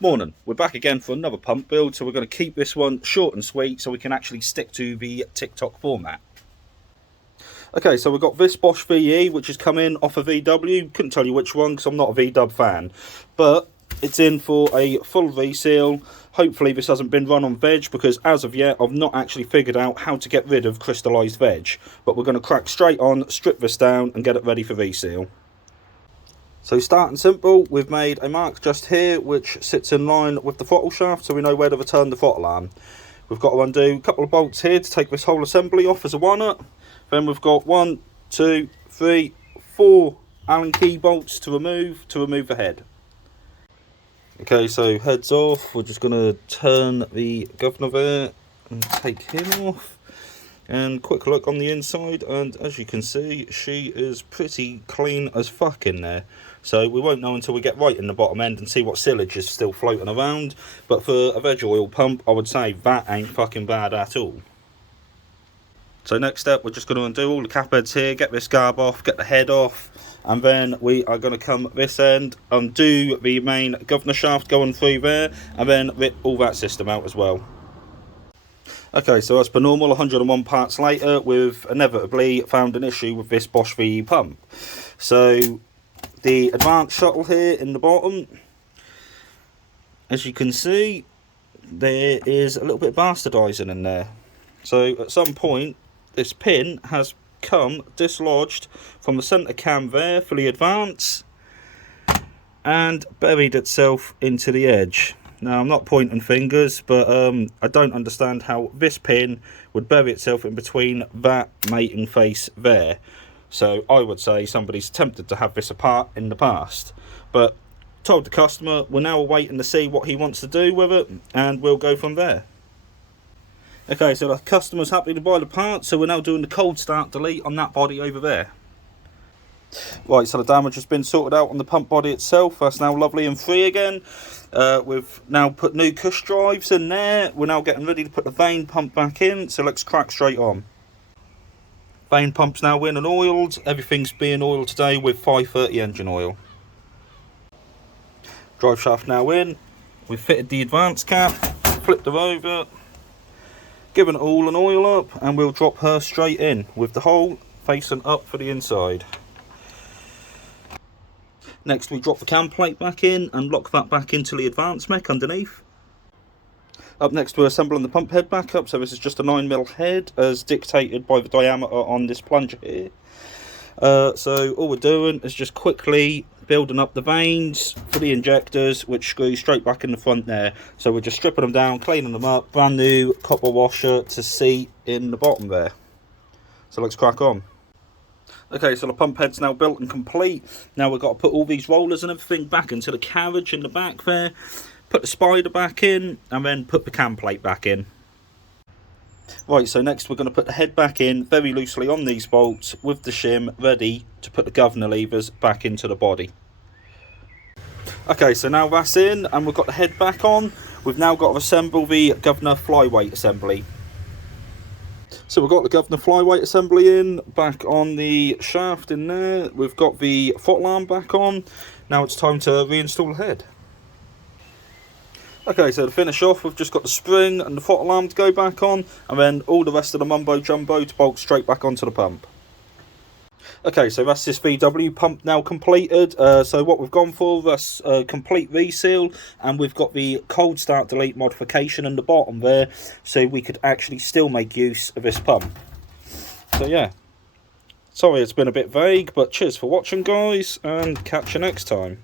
Morning, we're back again for another pump build, so we're going to keep this one short and sweet so we can actually stick to the TikTok format. Okay, so we've got this Bosch VE, which has come in off a VW. Couldn't tell you which one because I'm not a VW fan, but it's in for a full reseal. Hopefully this hasn't been run on veg, because as of yet I've not actually figured out how to get rid of crystallised veg. But we're going to crack straight on, strip this down and get it ready for reseal. So starting simple, we've made a mark just here which sits in line with the throttle shaft, so we know where to return the throttle arm. We've got to undo a couple of bolts here to take this whole assembly off as a one-up. Then we've got 1, 2, 3, 4 Allen key bolts to remove the head. Okay, so heads off, we're just going to turn the governor there and take him off. And quick look on the inside, and as you can see, she is pretty clean as fuck in there. So we won't know until we get right in the bottom end and see what silage is still floating around. But for a veg oil pump, I would say that ain't fucking bad at all. So next step, we're just going to undo all the cap heads here, get this garb off, get the head off, and then we are going to come this end, undo the main governor shaft going through there, and then rip all that system out as well. Okay, so as per normal, 101 parts later, we've inevitably found an issue with this Bosch VE pump. So the advanced shuttle here in the bottom, as you can see, there is a little bit of bastardising in there. So at some point, this pin has come dislodged from the centre cam there for the advance and buried itself into the edge. Now, I'm not pointing fingers, but I don't understand how this pin would bury itself in between that mating face there. So I would say somebody's attempted to have this apart in the past. But told the customer, we're now waiting to see what he wants to do with it, and we'll go from there. Okay, so the customer's happy to buy the part, so we're now doing the cold start delete on that body over there. Right, so the damage has been sorted out on the pump body itself. That's now lovely and free again. We've now put new cush drives in there. We're now getting ready to put the vane pump back in, so let's crack straight on. Vane pump's now in and oiled. Everything's being oiled today with 530 engine oil. Drive shaft now in. We've fitted the advance cap, flipped her over, given it all an oil up, and we'll drop her straight in with the hole facing up for the inside. Next, we drop the cam plate back in and lock that back into the advance mech underneath. Up next, we're assembling the pump head back up. So this is just a 9mm head as dictated by the diameter on this plunger here. So all we're doing is just quickly building up the vanes for the injectors, which screw straight back in the front there. So we're just stripping them down, cleaning them up, brand new copper washer to seat in the bottom there. So let's crack on. Okay, so the pump head's now built and complete. Now we've got to put all these rollers and everything back into the carriage in the back there, put the spider back in, and then put the cam plate back in. Right, so next we're going to put the head back in very loosely on these bolts with the shim ready to put the governor levers back into the body. Okay, so now that's in and we've got the head back on. We've now got to assemble the governor flyweight assembly. So we've got the governor flyweight assembly in, back on the shaft in there. We've got the throttle arm back on. Now it's time to reinstall the head. Okay, so to finish off, we've just got the spring and the throttle arm to go back on, and then all the rest of the mumbo jumbo to bolt straight back onto the pump. Okay, so that's this VW pump now completed. So what we've gone for, that's a complete reseal, and we've got the cold start delete modification in the bottom there, so we could actually still make use of this pump. So yeah, sorry it's been a bit vague, but cheers for watching guys, and catch you next time.